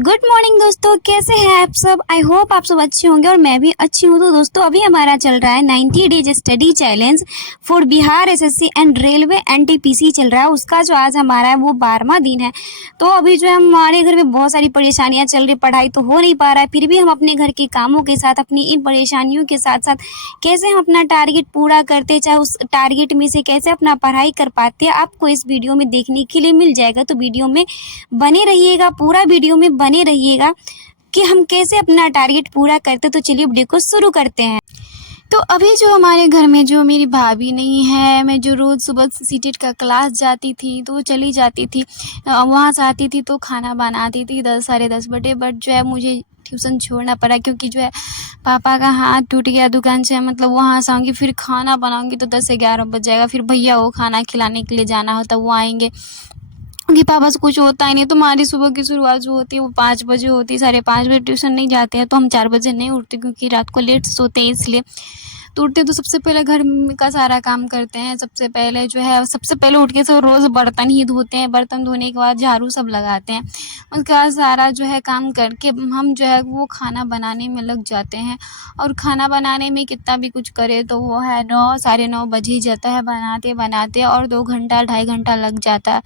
Good morning दोस्तों, कैसे हैं आप सब। आई होप आप सब अच्छे होंगे और मैं भी अच्छी हूँ। तो दोस्तों अभी हमारा चल रहा है 90 days study challenge for Bihar SSC and railway NTPC चल रहा है। उसका जो आज हमारा है वो 12वां दिन है। तो अभी जो है हमारे घर में बहुत सारी परेशानियां चल रही, पढ़ाई तो हो नहीं पा रहा है, फिर भी हम अपने घर के कामों के साथ अपनी इन परेशानियों के साथ साथ कैसे हम अपना टारगेट पूरा करते, चाहे उस टारगेट में से कैसे अपना पढ़ाई कर पाते हैं, आपको इस वीडियो में देखने के लिए मिल जाएगा। तो वीडियो में बने रहिएगा, पूरा वीडियो में बने रहिएगा कि हम कैसे अपना टारगेट पूरा करते। तो चलिए वीडियो को शुरू करते हैं। तो अभी जो हमारे घर में जो मेरी भाभी नहीं है, मैं जो रोज़ सुबह सीटेट का क्लास जाती थी तो वो चली जाती थी, वहाँ से आती थी तो खाना बनाती थी 10 साढ़े 10 बजे। बट जो है मुझे ट्यूशन छोड़ना पड़ा क्योंकि जो है पापा का हाथ टूट गया दुकान से, मतलब वहाँ से आऊँगी फिर खाना बनाऊँगी तो 10 से 11 बज जाएगा। फिर भैया वो खाना खिलाने के लिए जाना होता, वो आएंगे क्योंकि पापा से कुछ होता ही नहीं। तो हमारी सुबह की शुरुआत जो होती है वो 5 बजे होती है, साढ़े 5 बजे ट्यूशन नहीं जाते हैं तो हम 4 बजे नहीं उठते क्योंकि रात को लेट सोते हैं इसलिए। तो उठते तो सबसे पहले घर का सारा काम करते हैं। सबसे पहले उठ के सब रोज़ बर्तन ही धोते हैं। बर्तन धोने के बाद झाड़ू सब लगाते हैं। उसके बाद सारा जो है काम करके हम जो है वो खाना बनाने में लग जाते हैं। और खाना बनाने में कितना भी कुछ करे तो वो है 9 साढ़े 9 बज ही जाता है बनाते बनाते, और 2 घंटा 2.5 घंटा लग जाता है।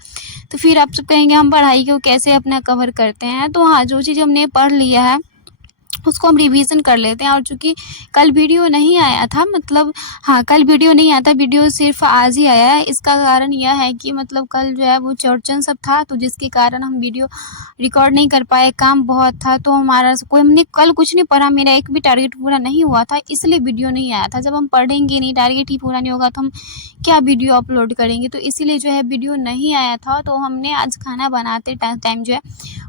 तो फिर आप सब कहेंगे हम पढ़ाई को कैसे अपना कवर करते हैं। तो हाँ, जो चीज़ हमने पढ़ लिया है उसको हम रिवीजन कर लेते हैं। और चूँकि कल वीडियो नहीं आया था, मतलब हाँ कल वीडियो नहीं आया था, वीडियो सिर्फ आज ही आया है। इसका कारण यह है कि मतलब कल जो है वो चौरचन सब था तो जिसके कारण हम वीडियो रिकॉर्ड नहीं कर पाए, काम बहुत था। तो हमने कल कुछ नहीं पढ़ा, मेरा एक भी टारगेट पूरा नहीं हुआ था, इसलिए वीडियो नहीं आया था। जब हम पढ़ेंगे नहीं, टारगेट ही पूरा नहीं होगा तो हम क्या वीडियो अपलोड करेंगे। तो इसीलिए जो है वीडियो नहीं आया था। तो हमने आज खाना बनाते टाइम जो है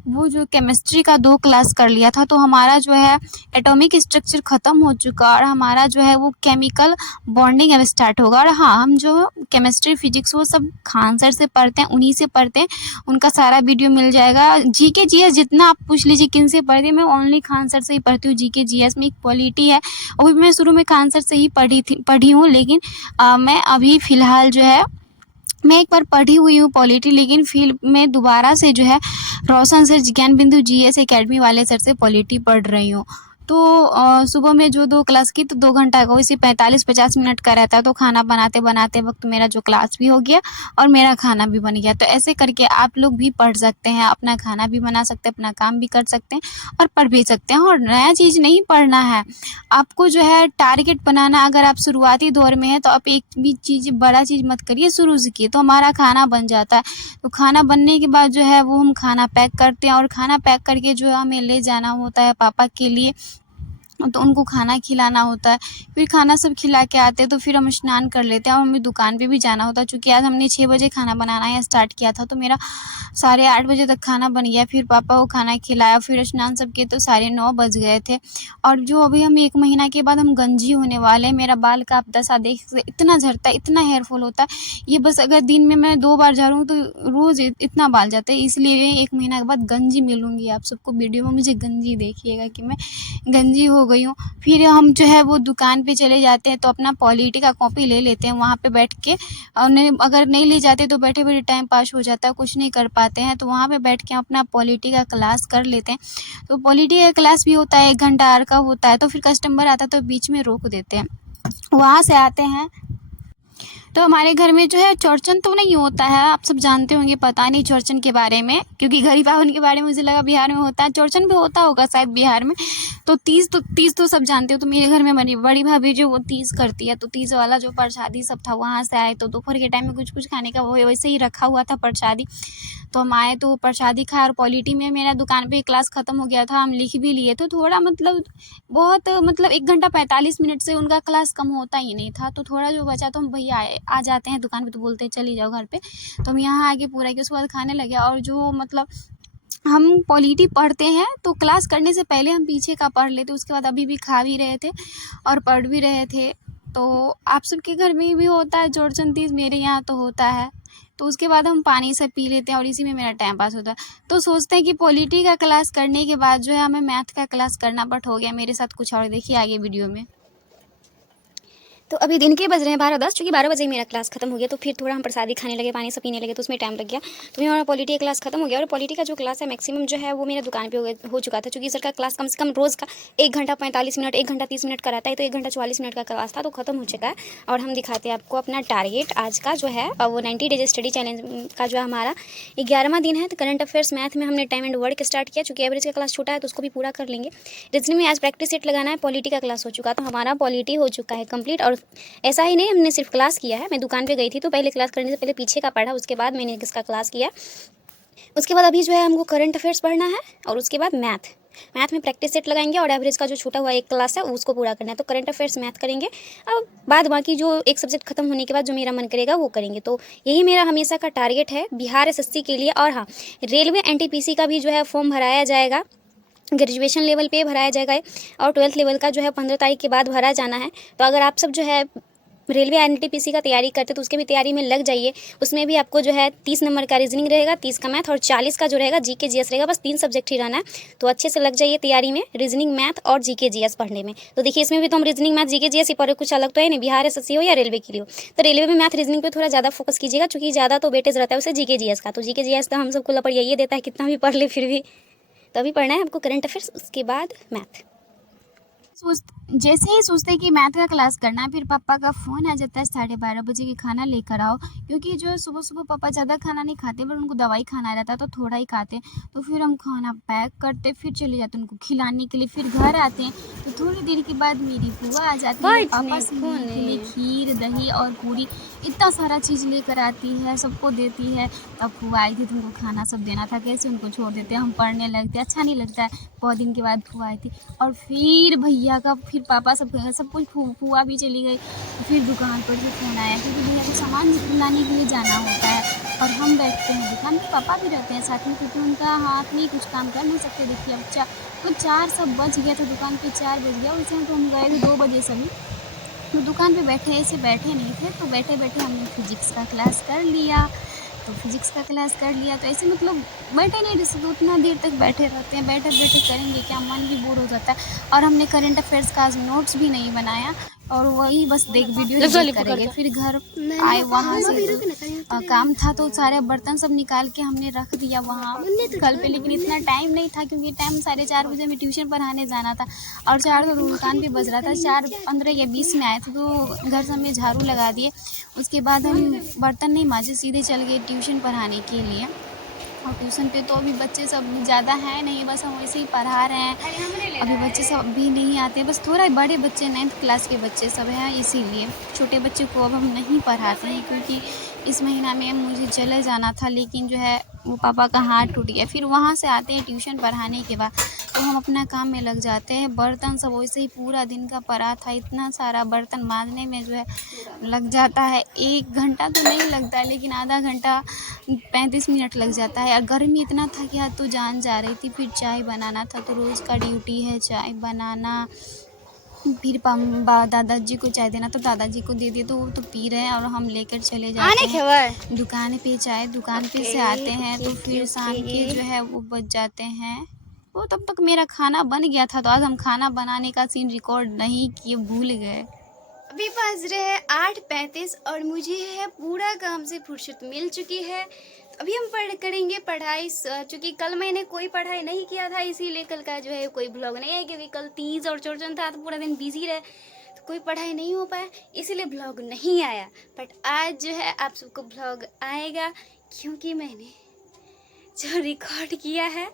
वो जो केमिस्ट्री का 2 क्लास कर लिया था। तो हमारा जो है एटॉमिक स्ट्रक्चर ख़त्म हो चुका और हमारा जो है वो केमिकल बॉन्डिंग अब स्टार्ट होगा। और हाँ, हम जो केमिस्ट्री फिजिक्स वो सब खान सर से पढ़ते हैं, उन्हीं से पढ़ते हैं, उनका सारा वीडियो मिल जाएगा। जीके जीएस जितना आप पूछ लीजिए किन से पढ़ती हूँ, मैं ओनली खान सर से ही पढ़ती हूँ। जीके जीएस में एक पॉलिटी है, वो भी मैं शुरू में खान सर से ही पढ़ी हूँ, लेकिन मैं अभी फ़िलहाल जो है मैं एक बार पढ़ी हुई हूँ पॉलिटी, लेकिन फिर मैं दोबारा से जो है रोशन सर ज्ञान बिंदु जीएस एकेडमी वाले सर से पॉलिटी पढ़ रही हूँ। तो सुबह में जो 2 क्लास की तो 2 घंटा का वैसे 45-50 मिनट का रहता है। तो खाना बनाते बनाते वक्त मेरा जो क्लास भी हो गया और मेरा खाना भी बन गया। तो ऐसे करके आप लोग भी पढ़ सकते हैं, अपना खाना भी बना सकते हैं, अपना काम भी कर सकते हैं और पढ़ भी सकते हैं। और नया चीज़ नहीं पढ़ना है आपको, जो है टारगेट बनाना। अगर आप शुरुआती दौर में है तो आप एक भी चीज़ बड़ा चीज़ मत करिए, शुरू से किए तो हमारा खाना बन जाता है। तो खाना बनने के बाद जो है वो हम खाना पैक करते हैं और खाना पैक करके जो है हमें ले जाना होता है पापा के लिए, तो उनको खाना खिलाना होता है। फिर खाना सब खिला के आते हैं तो फिर हम स्नान कर लेते हैं और हमें दुकान पे भी जाना होता है। चूँकि आज हमने 6 बजे खाना बनाना स्टार्ट किया था तो मेरा साढ़े 8 बजे तक खाना बन गया। फिर पापा को खाना खिलाया, फिर स्नान सब किए तो साढ़े 9 बज गए थे। और जो अभी हम 1 महीना के बाद हम गंजी होने वाले हैं। मेरा बाल का आप दशा देख सकते, इतना झड़ता है, इतना हेयर फॉल होता है। ये बस अगर दिन में मैं 2 बार झाड़ूँ तो रोज़ इतना बाल जाता है। इसलिए 1 महीना के बाद गंजी मिलूँगी आप सबको, वीडियो में मुझे गंजी देखिएगा कि मैं गंजी हो गई हूँ। फिर हम जो है वो दुकान पे चले जाते हैं तो अपना पॉलिटी का कॉपी ले लेते हैं वहाँ पे बैठ के। और अगर नहीं ले जाते तो बैठे बैठे टाइम पास हो जाता है, कुछ नहीं कर पाते हैं। तो वहाँ पे बैठ के अपना पॉलिटी का क्लास कर लेते हैं। तो पॉलिटी का क्लास भी होता है 1 घंटा आर का होता है। तो फिर कस्टमर आता है तो बीच में रोक देते हैं। वहाँ से आते हैं तो हमारे घर में जो है चौरचन तो नहीं होता है, आप सब जानते होंगे, पता नहीं चौरचन के बारे में, क्योंकि गरी पावन के बारे में मुझे लगा बिहार में होता है। चौरचन भी होता होगा शायद बिहार में। तो तीज तो सब जानते हो। तो मेरे घर में बड़ी भाभी जो वो तीज करती है, तो तीज वाला जो प्रसादी सब था वहाँ से आए तो दोपहर के टाइम में कुछ खाने का वो वैसे ही रखा हुआ था प्रसादी। तो हम आए तो प्रसादी खाए और पॉलिटी में मेरा दुकान पे क्लास ख़त्म हो गया था, हम लिख भी लिए। तो थोड़ा बहुत 1 घंटा 45 मिनट से उनका क्लास कम होता ही नहीं था। तो थोड़ा जो बचा तो हम भैया आ जाते हैं दुकान पे तो बोलते हैं चली जाओ घर पे। तो हम यहाँ आके पूरा के उसके बाद खाने लगे। और जो हम पॉलिटी पढ़ते हैं तो क्लास करने से पहले हम पीछे का पढ़ लेते, उसके बाद अभी भी खा भी रहे थे और पढ़ भी रहे थे। तो आप सबके घर में भी होता है चौरचन तीज, मेरे यहाँ तो होता है। तो उसके बाद हम पानी सब पी लेते हैं और इसी में मेरा टाइम पास होता है। तो सोचते हैं कि पॉलिटी का क्लास करने के बाद जो है हमें मैथ का क्लास करना, बट हो गया मेरे साथ कुछ और। देखिए आगे वीडियो में। तो अभी दिन के बज रहे हैं 12:10, चूँकि 12 बजे ही मेरा क्लास खत्म हो गया। तो फिर थोड़ा हम प्रसादी खाने लगे, पानी सब पीने लगे, तो उसमें टाइम लग गया। तो हमारा पॉलिटी का क्लास खत्म हो गया। और पॉलिटी का जो क्लास है मैक्सिमम जो है वो मेरा दुकान पे हो चुका था, चूँकि सर का क्लास कम से कम रोज़ का 1 घंटा 45 मिनट, 1 घंटा 30 मिनट कराता है, तो 1 घंटा 44 मिनट का क्लास था, तो खत्म हो चुका है। और हम दिखाते हैं आपको अपना टारगेट आज का जो है, वो 90 डेज स्टडी चैलेंज का जो है हमारा 11वां दिन है। तो करंट अफेयर्स मैथ में हमने टाइम एंड वर्ड स्टार्ट किया, चूँकि एवरेज का क्लास छोटा है तो उसको भी पूरा कर लेंगे। रीजनिंग में आज प्रैक्टिस सेट लगाना है। पॉलिटी का क्लास हो चुका, तो हमारा पॉलिटी हो चुका है कंप्लीट। और ऐसा ही नहीं हमने सिर्फ क्लास किया है, मैं दुकान पे गई थी तो पहले क्लास करने से पहले पीछे का पढ़ा, उसके बाद मैंने इसका क्लास किया। उसके बाद अभी जो है हमको करंट अफेयर्स पढ़ना है, और उसके बाद मैथ में प्रैक्टिस सेट लगाएंगे, और एवरेज का जो छूटा हुआ एक क्लास है उसको पूरा करना है। तो करंट अफेयर्स मैथ करेंगे, अब बाद बाकी जो एक सब्जेक्ट खत्म होने के बाद जो मेरा मन करेगा वो करेंगे। तो यही मेरा हमेशा का टारगेट है बिहार एसएससी के लिए। और हाँ, रेलवे एनटीपीसी का भी जो है फॉर्म भराया जाएगा, ग्रेजुएशन लेवल पे भराया जाएगा, और 12th लेवल का जो है 15 तारीख के बाद भरा जाना है। तो अगर आप सब जो है रेलवे एनटीपीसी का तैयारी करते तो उसके भी तैयारी में लग जाइए। उसमें भी आपको जो है 30 नंबर का रीजनिंग रहेगा, 30 का मैथ, और 40 का जो रहेगा जीके जीएस रहेगा। बस 3 सब्जेक्ट ही रहना है, तो अच्छे से लग जाइए तैयारी में, रीजनिंग मैथ और जीके जीएस पढ़ने में। तो देखिए इसमें भी तो हम रीजनिंग मैथ जीके जीएस ही पढ़े, कुछ अलग तो है नहीं, बिहार एसएससी हो या रेलवे के लिए हो। तो रेलवे में मैथ रीजनिंग पे थोड़ा ज़्यादा फोकस कीजिएगा, चूँकि ज़्यादा तो वेटेज रहता है उसे जीके जीएस का। तो जीके जीएस तो हम सबको लपड़ियाइए देता है, कितना भी पढ़ ले फिर भी। तो अभी पढ़ना है हमको करंट अफेयर्स, उसके बाद मैथ। जैसे ही सोचते कि मैथ का क्लास करना है, फिर पापा का फ़ोन आ जाता है 12:30 बजे कि खाना लेकर आओ। क्योंकि जो सुबह सुबह पापा ज़्यादा खाना नहीं खाते, पर उनको दवाई खाना रहता है तो थोड़ा ही खाते। तो फिर हम खाना पैक करते, फिर चले जाते उनको खिलाने के लिए। फिर घर आते हैं तो थोड़ी देर के बाद मेरी बुआ आ जाती है, पापा से मिलने के लिए खीर, दही और पूरी, इतना सारा चीज़ लेकर आती है, सबको देती है। तब बुआ आई थी तो उनको खाना सब देना था, कैसे उनको छोड़ देते, हम पढ़ने लगते, अच्छा नहीं लगता है। बहुत दिन के बाद बुआ आई थी, और फिर भैया का, फिर पापा सब कुछ, बुआ भी चली गई। फिर दुकान पर से फ़ोन आया, क्योंकि भैया को सामान लाने के लिए जाना होता है, और हम बैठते हैं दुकान पर, पापा भी रहते हैं साथ में, क्योंकि उनका हाथ नहीं, कुछ काम कर नहीं सकते। देखिए अब कुछ 4 सब बज गया था, दुकान पे 4 बज गया। उस टाइम तो हम गए थे 2 बजे सभी। तो दुकान पे बैठे, ऐसे बैठे नहीं थे, तो बैठे बैठे हमने फिजिक्स का क्लास कर लिया। तो फिजिक्स का क्लास कर लिया, तो ऐसे मतलब बैठे नहीं रह सकते, उतना देर तक बैठे रहते हैं, बैठे बैठे करेंगे क्या, मन भी बोर हो जाता है। और हमने करंट अफेयर्स का आज नोट्स भी नहीं बनाया, और वही बस वीडियो देख करेंगे। फिर घर आए, वहाँ से काम था तो सारे बर्तन सब निकाल के हमने रख दिया वहाँ कल पे। लेकिन इतना टाइम नहीं था, क्योंकि टाइम 4:30 बजे में ट्यूशन पढ़ाने जाना था, और 4 तो दुकान पे बज रहा था। 4:15 या 20 में आए थे, तो घर सब में झाड़ू लगा दिए। उसके बाद हम बर्तन नहीं मांजे, सीधे चल गए ट्यूशन पढ़ाने के लिए। और ट्यूशन पे तो अभी बच्चे सब ज़्यादा हैं नहीं, बस हम वैसे ही पढ़ा रहे हैं। अभी बच्चे सब भी नहीं आते, बस थोड़ा बड़े बच्चे 9th क्लास के बच्चे सब हैं, इसीलिए छोटे बच्चे को अब हम नहीं पढ़ाते हैं। क्योंकि इस महीना में मुझे चले जाना था, लेकिन जो है वो पापा का हाथ टूट गया। फिर वहाँ से आते हैं ट्यूशन पढ़ाने के बाद, तो हम अपना काम में लग जाते हैं। बर्तन सब वैसे ही पूरा दिन का पड़ा था, इतना सारा बर्तन मांजने में जो है लग जाता है 1 घंटा तो नहीं लगता है, लेकिन आधा घंटा 35 मिनट लग जाता है। और गर्मी इतना था कि हाथ तो जान जा रही थी। फिर चाय बनाना था, तो रोज़ का ड्यूटी है चाय बनाना। फिर दादाजी को चाय देना, तो दादाजी को दे दिए, तो वो तो पी रहे हैं, और हम लेकर चले जाते हैं दुकान पे चाय। दुकान पे से आते हैं तो फिर शाम के जो है वो बज जाते हैं। वो तब तक मेरा खाना बन गया था, तो आज हम खाना बनाने का सीन रिकॉर्ड नहीं किए, भूल गए। अभी बज रहे हैं 8:35 और मुझे है पूरा काम से फुर्सत मिल चुकी है। तो अभी हम करेंगे पढ़ाई, चूँकि कल मैंने कोई पढ़ाई नहीं किया था, इसीलिए कल का जो है कोई ब्लॉग नहीं है, क्योंकि कल तीज और चौरचन था तो पूरा दिन बिजी रहे, तो कोई पढ़ाई नहीं हो पाया, इसीलिए ब्लॉग नहीं आया। बट आज जो है आप सबको ब्लॉग आएगा, क्योंकि मैंने जो रिकॉर्ड किया है।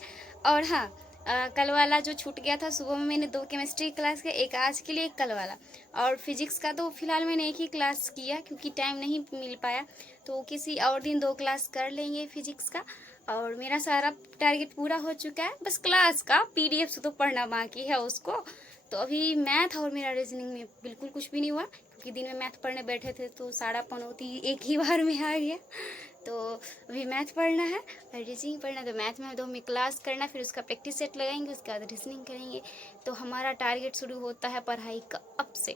और हाँ, कल वाला जो छूट गया था, सुबह में मैंने 2 केमिस्ट्री क्लास के, एक आज के लिए, एक कल वाला। और फिजिक्स का तो फिलहाल मैंने एक ही क्लास किया, क्योंकि टाइम नहीं मिल पाया, तो किसी और दिन 2 क्लास कर लेंगे फिजिक्स का। और मेरा सारा टारगेट पूरा हो चुका है, बस क्लास का PDF से तो पढ़ना बाकी है उसको। तो अभी मैथ और मेरा रीजनिंग में बिल्कुल कुछ भी नहीं हुआ, क्योंकि दिन में मैथ पढ़ने बैठे थे तो सारा पनौती एक ही बार में आ गया। तो अभी मैथ पढ़ना है और रीजनिंग पढ़ना है, तो मैथ में 2 में क्लास करना, फिर उसका प्रैक्टिस सेट लगाएंगे, उसके बाद रीजनिंग करेंगे। तो हमारा टारगेट शुरू होता है पढ़ाई का अब से।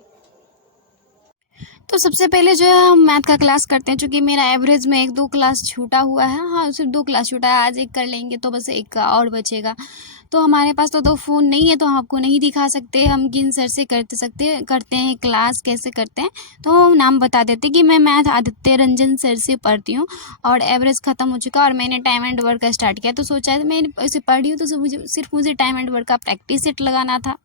तो सबसे पहले जो है हम मैथ का क्लास करते हैं, चूँकि मेरा एवरेज में 1-2 क्लास छूटा हुआ है। हाँ, सिर्फ 2 क्लास छूटा है, आज एक कर लेंगे तो बस एक और बचेगा। तो हमारे पास तो 2 फ़ोन नहीं है, तो हम आपको नहीं दिखा सकते हम किन सर से करते हैं क्लास, कैसे करते हैं। तो नाम बता देते कि मैं मैथ आदित्य रंजन सर से पढ़ती हूँ और एवरेज ख़त्म हो चुका और मैंने टाइम एंड वर्क का स्टार्ट किया। तो सोचा मैं ऐसे पढ़ रही हूँ तो मुझे टाइम एंड वर्क का प्रैक्टिस सेट लगाना था।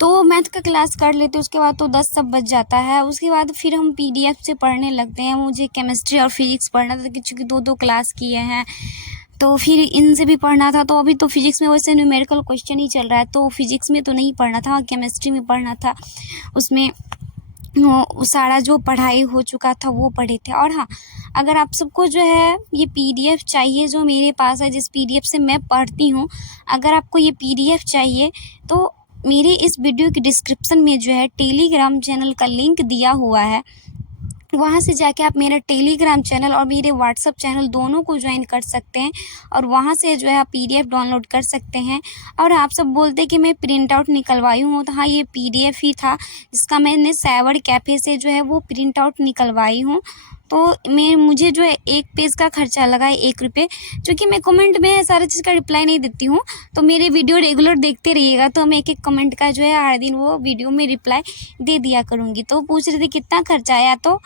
तो मैथ का क्लास कर लेते, उसके बाद तो 10 सब बज जाता है। उसके बाद फिर हम पीडीएफ से पढ़ने लगते हैं। मुझे केमिस्ट्री और फिजिक्स पढ़ना था, चूँकि 2-2 क्लास किए हैं, तो फिर इनसे भी पढ़ना था। तो अभी तो फिजिक्स में वैसे न्यूमेरिकल क्वेश्चन ही चल रहा है, तो फिजिक्स में तो नहीं पढ़ना था, केमिस्ट्री में पढ़ना था। उसमें वो सारा जो पढ़ाई हो चुका था वो पढ़े थे। और हाँ, अगर आप सबको जो है ये पीडीएफ चाहिए जो मेरे पास है, जिस पीडीएफ से मैं पढ़ती हूँ, अगर आपको ये पीडीएफ चाहिए तो मेरे इस वीडियो के डिस्क्रिप्शन में जो है टेलीग्राम चैनल का लिंक दिया हुआ है, वहाँ से जाके आप मेरा टेलीग्राम चैनल और मेरे व्हाट्सअप चैनल दोनों को ज्वाइन कर सकते हैं और वहाँ से जो है आप पीडीएफ डाउनलोड कर सकते हैं। और आप सब बोलते हैं कि मैं प्रिंट आउट निकलवाई हूँ, तो हाँ, ये पीडीएफ ही था जिसका मैंने साइबर कैफ़े से जो है वो प्रिंट आउट निकलवाई हूँ। तो मुझे जो है 1 पेज का खर्चा लगा है 1 रुपये, क्योंकि मैं कमेंट में सारा चीज़ का रिप्लाई नहीं देती हूँ। तो मेरे वीडियो रेगुलर देखते रहिएगा तो मैं एक कमेंट का जो है हर दिन वो वीडियो में रिप्लाई दे दिया करूँगी। तो पूछ रहे थे कितना खर्चा आया, तो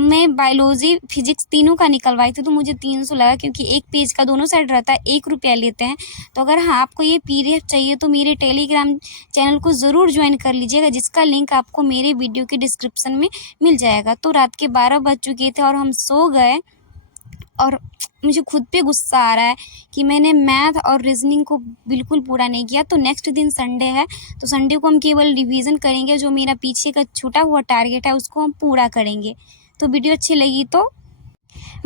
मैं बायोलॉजी फिजिक्स तीनों का निकलवाई थी, तो मुझे 300 लगा, क्योंकि 1 पेज का दोनों साइड रहता है, 1 रुपया लेते हैं। तो अगर हाँ, आपको ये पीडीएफ चाहिए तो मेरे टेलीग्राम चैनल को ज़रूर ज्वाइन कर लीजिएगा, जिसका लिंक आपको मेरे वीडियो के डिस्क्रिप्शन में मिल जाएगा। तो रात के 12 बज चुके थे और हम सो गए और मुझे खुद पे गुस्सा आ रहा है कि मैंने मैथ और रीजनिंग को बिल्कुल पूरा नहीं किया। तो नेक्स्ट दिन संडे है, तो संडे को हम केवल रिवीजन करेंगे, जो मेरा पीछे का छूटा हुआ टारगेट है उसको हम पूरा करेंगे। तो वीडियो अच्छी लगी तो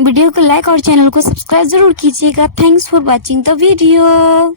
वीडियो को लाइक और चैनल को सब्सक्राइब ज़रूर कीजिएगा। Thanks for watching the video.